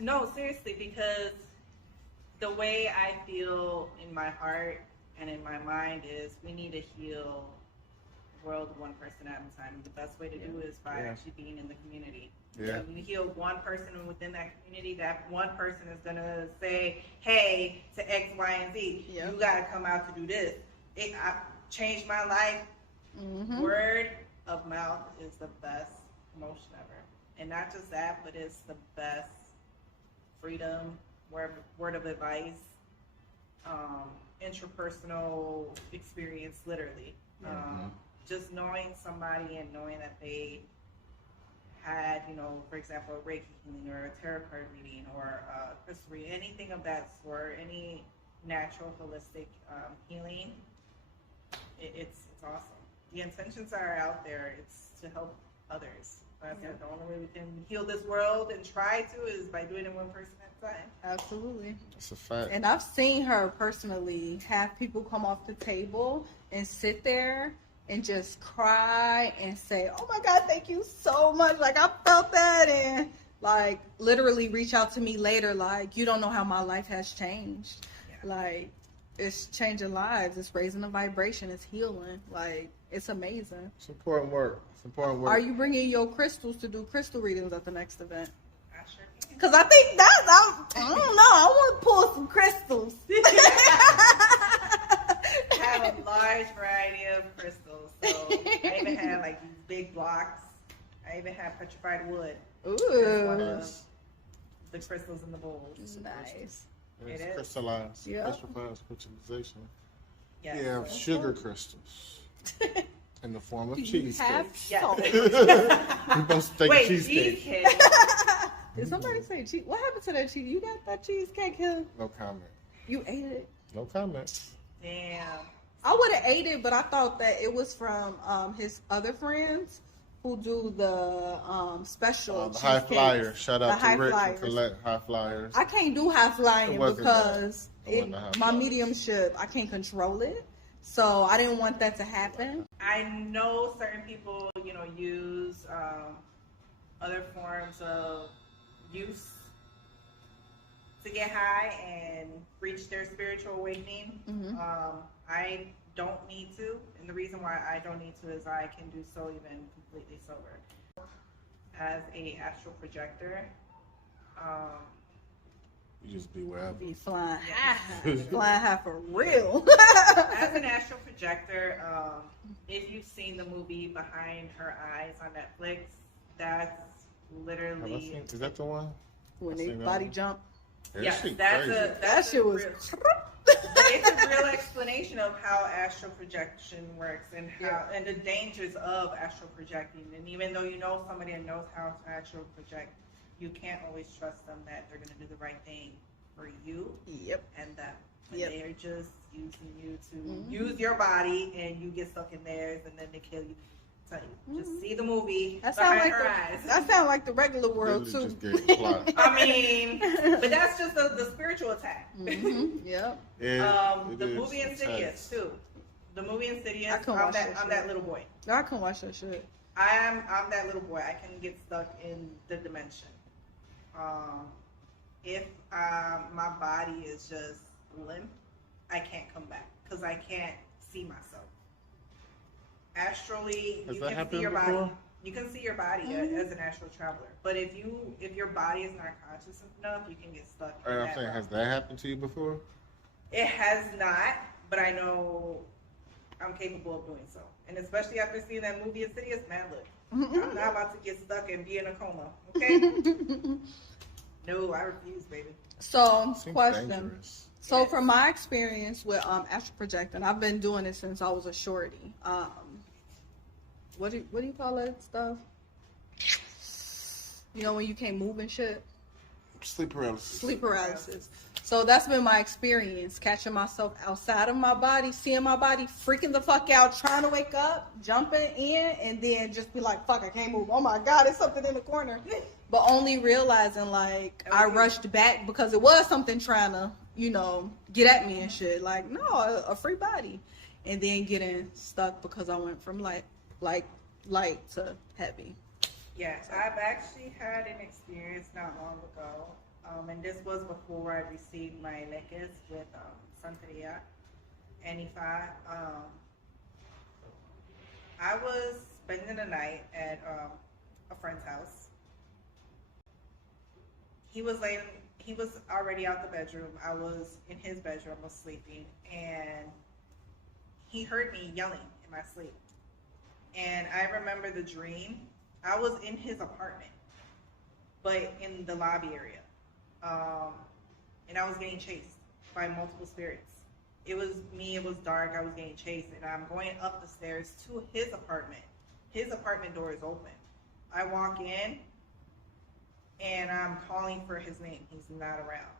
No, seriously, because the way I feel in my heart and in my mind is we need to heal the world one person at a time. The best way to do it is by actually being in the community. Yeah. When you heal one person within that community, that one person is going to say, hey, to X, Y, and Z, Yep. you got to come out to do this. I changed my life. Mm-hmm. Word of mouth is the best promotion ever. And not just that, but it's the best freedom, word of advice, interpersonal experience, literally. Just knowing somebody and knowing that they had, for example, a Reiki healing or a tarot card reading or a crystal reading, anything of that sort, any natural holistic healing, it's awesome. The intentions are out there. It's to help others. That's the only way we can heal this world and try to is by doing it one person at a time. Absolutely. That's a fact. And I've seen her personally have people come off the table and sit there and just cry and say, oh my God, thank you so much. Like, I felt that. And like literally reach out to me later. Like, you don't know how my life has changed. Yeah. Like, it's changing lives. It's raising the vibration. It's healing. Like, it's amazing. It's important work. It's important work. Are you bringing your crystals to do crystal readings at the next event? I sure can. Because I think I don't know. I want to pull some crystals. I have a large variety of crystals. So I even have like these big blocks. I even have petrified wood. That's one Ooh. of the crystals in the bowls. Nice. It's It is. crystallized. Yeah. Crystallized crystallization. Yes. We have sugar crystals in the form of Do you cheesecake. have Yes. salt? We both take Wait, cheesecake. cheesecake. Did somebody say cheese? What happened to that cheese? You got that cheesecake here? No comment. You ate it? No comment. Damn. I would have ate it, but I thought that it was from his other friends who do the special The high cheesecakes. flyers. Shout out The to high Rick flyers. who collect high flyers. I can't do high It flying wasn't because that. It wasn't the high my flyers. mediumship, I can't control it. So I didn't want that to happen. I know certain people, use other forms of use to get high and reach their spiritual awakening. Mhm. I don't need to, and the reason why I don't need to is I can do so even completely sober. As a astral projector, You just be wherever. Be flying Yeah. high, flying high for real. as an astral projector, if you've seen the movie Behind Her Eyes on Netflix, that's Have I literally seen? Is that the one? When I they seen that body one. jump, yes, shit that's crazy. a that shit was. real, it's a real explanation of how astral projection works and how and the dangers of astral projecting. And even though you know somebody that knows how to astral project, you can't always trust them that they're going to do the right thing for you Yep. and them. And Yep. they're just using you to Mhm. use your body, and you get stuck in theirs, and then they kill you. So just see the movie That sound Behind like Her the, Eyes. that sound like the regular world Literally too. just gave a plot. I mean, but that's just the spiritual attack. Mhm. Yep. Yeah, it The is movie Insidious intense. too. The movie Insidious. I can I'm watch that. that I'm that shit. little boy. I can watch that shit. I'm that little boy. I can get stuck in the dimension. If my body is just limp, I can't come back because I can't see myself. Astrally, Has you that can see happened your before? body. You can see your body as an astral traveler. But if your body is not conscious enough, you can get stuck. In I'm that saying, realm. has that happened to you before? It has not, but I know I'm capable of doing so. And especially after seeing that movie Insidious, man, look, I'm not about to get stuck and be in a coma. Okay? No, I refuse, baby. So, Seems question. dangerous. So, Yes. from my experience with astral projecting, I've been doing it since I was a shorty. What do you call that stuff? You know, when you can't move and shit. Sleep paralysis. Sleep paralysis. So that's been my experience, catching myself outside of my body, seeing my body freaking the fuck out, trying to wake up, jumping in, and then just be like, fuck, I can't move. Oh my God, it's something in the corner. But only realizing, like, I rushed back because it was something trying to, get at me and shit. Like, no, a free body. And then getting stuck because I went from light to heavy. Yes, I've actually had an experience not long ago, and this was before I received my necklace with Santeria and Ifa. I was spending the night at a friend's house. He was already out the bedroom. I was in his bedroom, I was sleeping, and he heard me yelling in my sleep. And I remember the dream. I was in his apartment, but in the lobby area. And I was getting chased by multiple spirits. It was me, it was dark, I was getting chased, and I'm going up the stairs to his apartment. His apartment door is open. I walk in, and I'm calling for his name. He's not around.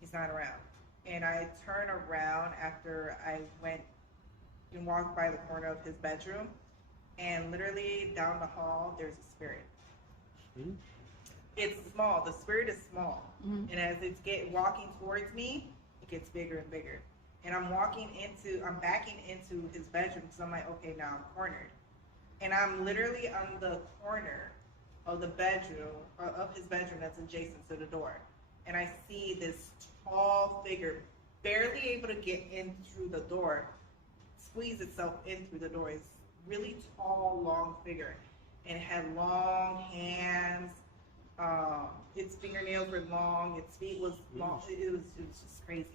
He's not around. And I turn around after I went and walked by the corner of his bedroom, and literally down the hall, there's a spirit. Hmm? It's small. The spirit is small. Mhm. And as it's walking towards me, it gets bigger and bigger. And I'm backing into his bedroom, so I'm like, okay, now I'm cornered. And I'm literally on the corner of the bedroom, of his bedroom that's adjacent to the door. And I see this tall figure, barely able to get in through the door, squeeze itself in through the door. It's really tall, long figure. And it had long hands. Its fingernails were long. Its feet was long. It was just crazy.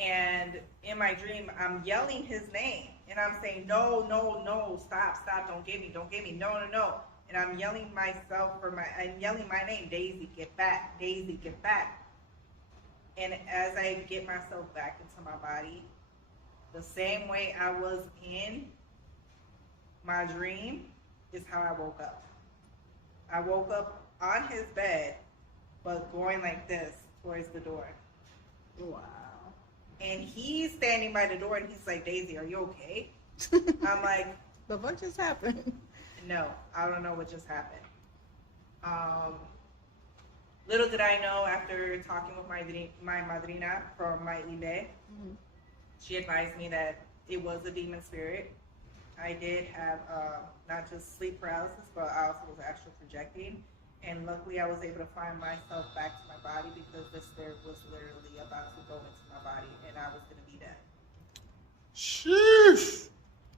And in my dream, I'm yelling his name. And I'm saying, no, no, no, stop, don't get me, no, no, no. and I'm yelling my name, Daisy, get back, Daisy, get back. And as I get myself back into my body, the same way I was in my dream is how I woke up. I woke up on his bed, but going like this towards the door. Wow. And he's standing by the door, and he's like, Daisy, are you okay? I'm like, But what just happened? no, I don't know what just happened. Little did I know, after talking with my madrina from my Inde, she advised me that it was a demon spirit. I did have not just sleep paralysis, but I also was actually projecting. And luckily, I was able to find myself back to my body because the spirit was literally about to go into my body, and I was going to be dead. Sheesh.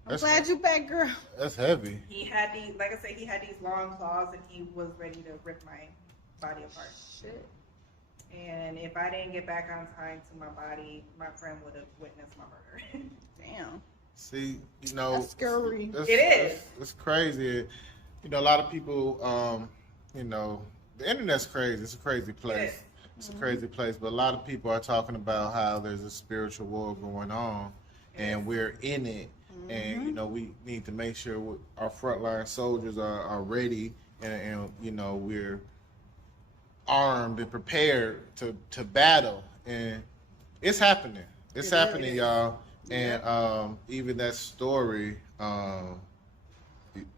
I'm glad you back, girl. That's heavy. He had these, like I said, he had these long claws, and he was ready to rip my body apart. Shit. And if I didn't get back on time to my body, my friend would have witnessed my murder. Damn. See, you know, That's scary. It is. It's crazy. You know, a lot of people, you know, the internet's crazy. It's a crazy place. It's a crazy place. But a lot of people are talking about how there's a spiritual war going on, and we're in it. And, you know, we need to make sure our frontline soldiers are ready, and you know, we're armed and prepared to battle. And it's happening. It's happening, y'all. And even that story,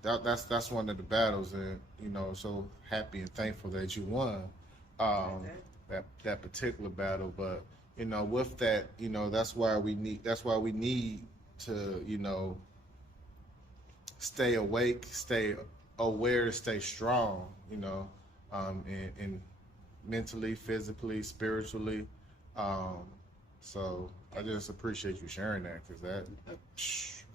that's one of the battles, and you know, so happy and thankful that you won that particular battle. But you know, with that, you know, that's why we need to, you know, stay awake, stay aware, stay strong, you know, and mentally, physically, spiritually. So I just appreciate you sharing that, because that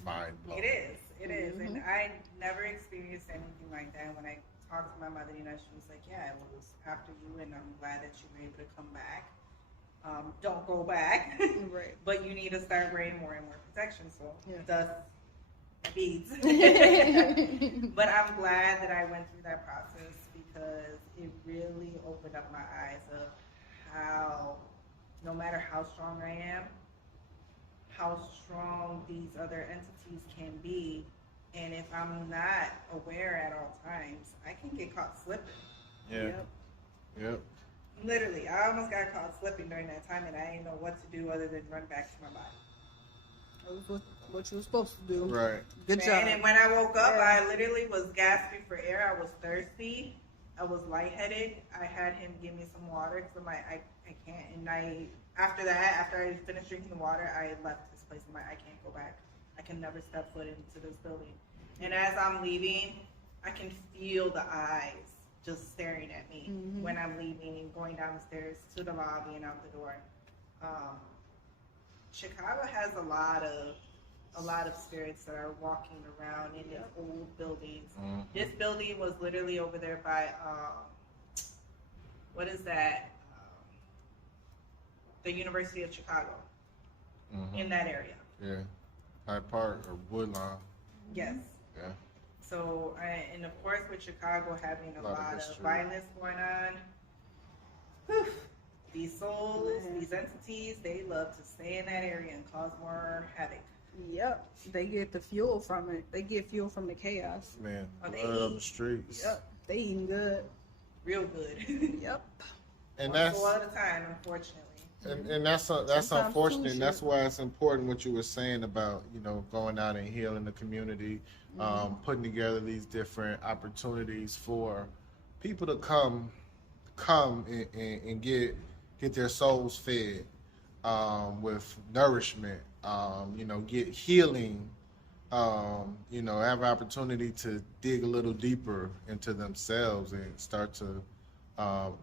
mind blowing. It is. And I never experienced anything like that. When I talked to my madrina, she was like, yeah, it was after you, and I'm glad that you were able to come back. Don't go back. Right. But you need to start wearing more and more protection. So thus beads. But I'm glad that I went through that process, because it really opened up my eyes of how, no matter how strong I am, how strong these other entities can be. And if I'm not aware at all times, I can get caught slipping. Yeah. Yep. Literally, I almost got caught slipping during that time, and I didn't know what to do other than run back to my body. That was what you were supposed to do. Right. Good job. And when I woke up, I literally was gasping for air. I was thirsty. I was lightheaded. I had him give me some water, because I'm like, I can't. And after I finished drinking the water, I left this place. I'm like, I can't go back. I can never step foot into this building. And as I'm leaving, I can feel the eyes just staring at me when I'm leaving and going down the stairs to the lobby and out the door. Chicago has a lot of spirits that are walking around in these old buildings. This building was literally over there by what is that? The University of Chicago. In that area. Yeah. Hyde Park or Woodlawn. Yes. Yeah. So, and of course, with Chicago having a lot of violence going on, these souls, these entities, they love to stay in that area and cause more havoc. Yep. They get the fuel from it. They get fuel from the chaos. Man, Oh, they blood on eat. the streets. Yep. They eating good. Real good. Yep. And Once that's a lot of the time, unfortunately. and that's Sometimes unfortunate. And too, that's why it's important what you were saying about, you know, going out and healing the community, putting together these different opportunities for people to come and get their souls fed with nourishment. You know, get healing. You know, have an opportunity to dig a little deeper into themselves and start to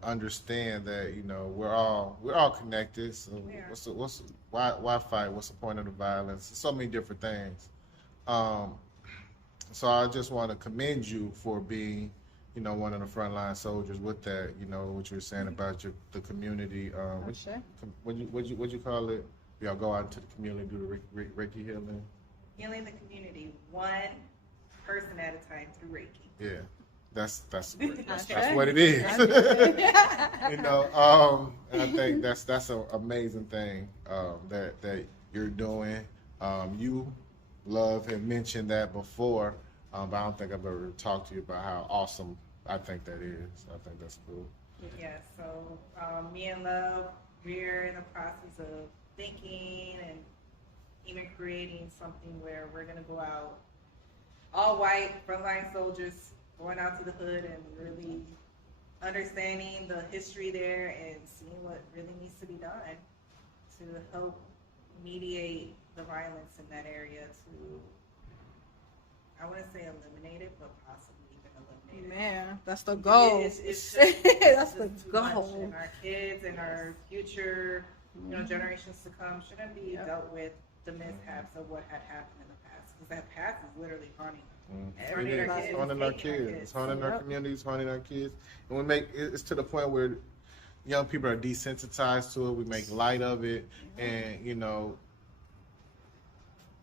understand that, you know, we're all connected. So why fight? What's the point of the violence? So many different things. So I just want to commend you for being, you know, one of the frontline soldiers with that. You know what you were saying about the community. What you call it? Y'all go out into the community, do the Reiki healing. Healing the community, one person at a time through Reiki. Yeah. That's Okay. what it is. Okay. You know, and I think that's an amazing thing that you're doing. You, Love, had mentioned that before, but I don't think I've ever talked to you about how awesome I think that is. I think that's cool. Yeah, so me and Love, we're in the process of thinking and even creating something where we're going to go out all white, frontline soldiers, going out to the hood and really understanding the history there and seeing what really needs to be done to help mediate the violence in that area to, I wouldn't say eliminate it, but possibly even eliminate it. Man, that's the goal. It's just, That's it's the just too much. goal. And our kids and our future, generations to come shouldn't be dealt with the mishaps of what had happened in the past. Because that past is literally haunting them. It is. It's haunting our kids. It's haunting our communities, haunting our kids. And we make it's to the point where young people are desensitized to it. We make light of it, and you know,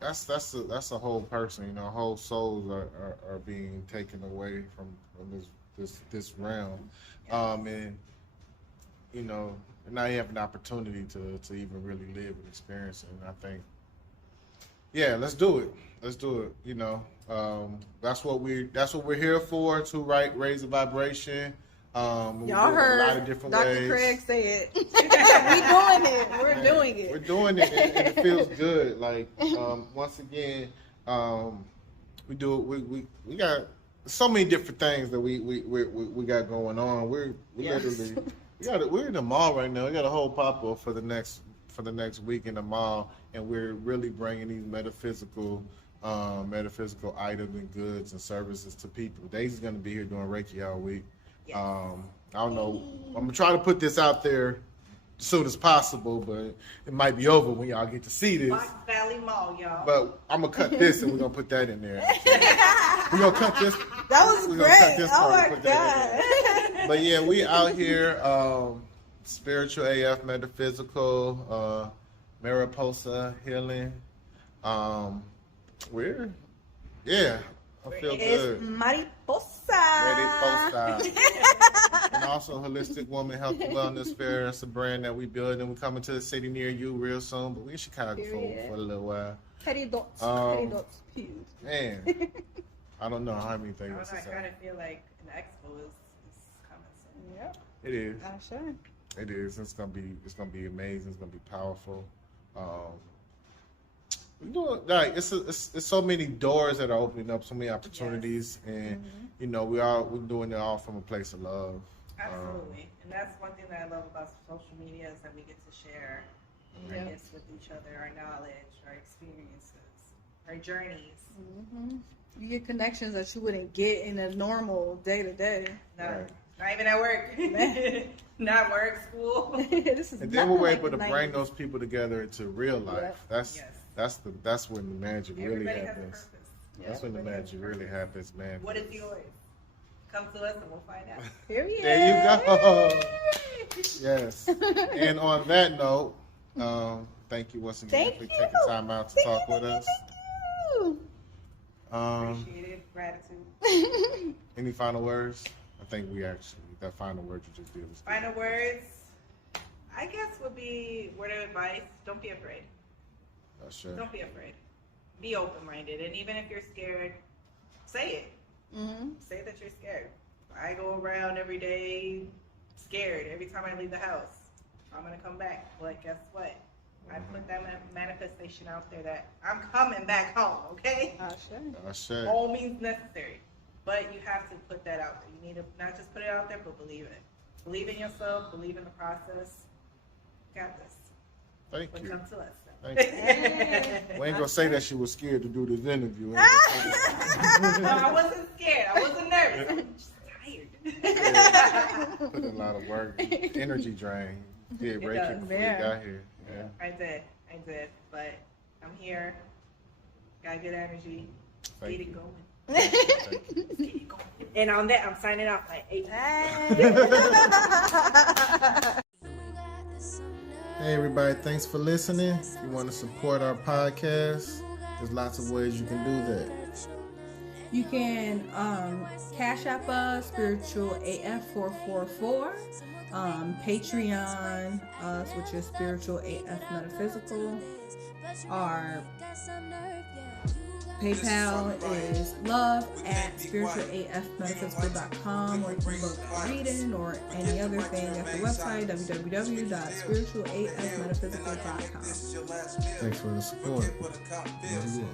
that's a whole person. You know, whole souls are being taken away from this realm, and you know, now you have an opportunity to even really live and experience it. And I think, yeah, let's do it. Let's do it. You know, that's what we're here for, to raise the vibration. Y'all heard a lot of different Dr. ways. Craig say it. We doing it. We're doing it. We're doing it, and it feels good. Like once again, we do it. We got so many different things that we got going on. We're literally we're in the mall right now. We got a whole pop-up for the next week in the mall, and we're really bringing these metaphysical items and goods and services to people. Daisy's going to be here doing Reiki all week. Yes. I don't know. I'm gonna try to put this out there as soon as possible, but it might be over when y'all get to see this. Fox Valley Mall, y'all. But I'm gonna cut this and we're gonna put that in there. We're gonna cut this. That was we're great. gonna cut this Oh part my and put that in there. But yeah, we out here, spiritual AF, metaphysical, Mariposa healing. I feel It's good. Mariposa. And also Holistic Woman Health and Wellness Fair. That's a brand that we build, and we're coming to the city near you real soon. But we in Chicago for a little while. Petty dots. Pew. Man, I don't know how many things to I say. kind of feel like an expo is coming soon. Yep. It is. Sure. It is. It's gonna be amazing. It's gonna be powerful. We do it, like it's so many doors that are opening up, so many opportunities, and you know we're doing it all from a place of love. Absolutely, and that's one thing that I love about social media is that we get to share our gifts with each other, our knowledge, our experiences, our journeys. Mm-hmm. You get connections that you wouldn't get in a normal day to day. Not even at work. Not work, school. This is And then we're able to like bring those people together into real life. Yep. That's when the magic really Everybody has a happens. purpose. That's when the magic really happens, man. What is yours? Come to us and we'll find out. Period. There you go. Yes. And on that note, thank you once again for taking time out to talk with us. Appreciate it. Gratitude. Any final words? I think that final word you just did was good. Final words, I guess, would be word of advice. Don't be afraid. Sure. Don't be afraid. Be open-minded. And even if you're scared, say it. Mm-hmm. Say that you're scared. I go around every day scared. Every time I leave the house, I'm going to come back. But guess what? I put that manifestation out there that I'm coming back home, okay? Sure. All means necessary. But you have to put that out there. You need to not just put it out there, but believe it. Believe in yourself. Believe in the process. Got this. Thank you. Come to us. Thank you. We ain't gonna say that she was scared to do this interview. No, I wasn't scared. I wasn't nervous. I'm just tired. Put in a lot of work, energy drain. Did Reiki before you got here. Yeah. I did. But I'm here. Got good energy. Thank Get it you. going. Get it going. And on that, I'm signing off like 8. Hey everybody, thanks for listening. If you want to support our podcast, there's lots of ways you can do that. You can Cash App us, Spiritual AF 444. Patreon us, which is Spiritual AF Metaphysical. Our PayPal is love@spiritualafmetaphysical.com, or you can book a reading or any other thing at the website www.spiritualafmetaphysical.com. Thanks for the support. Love you all.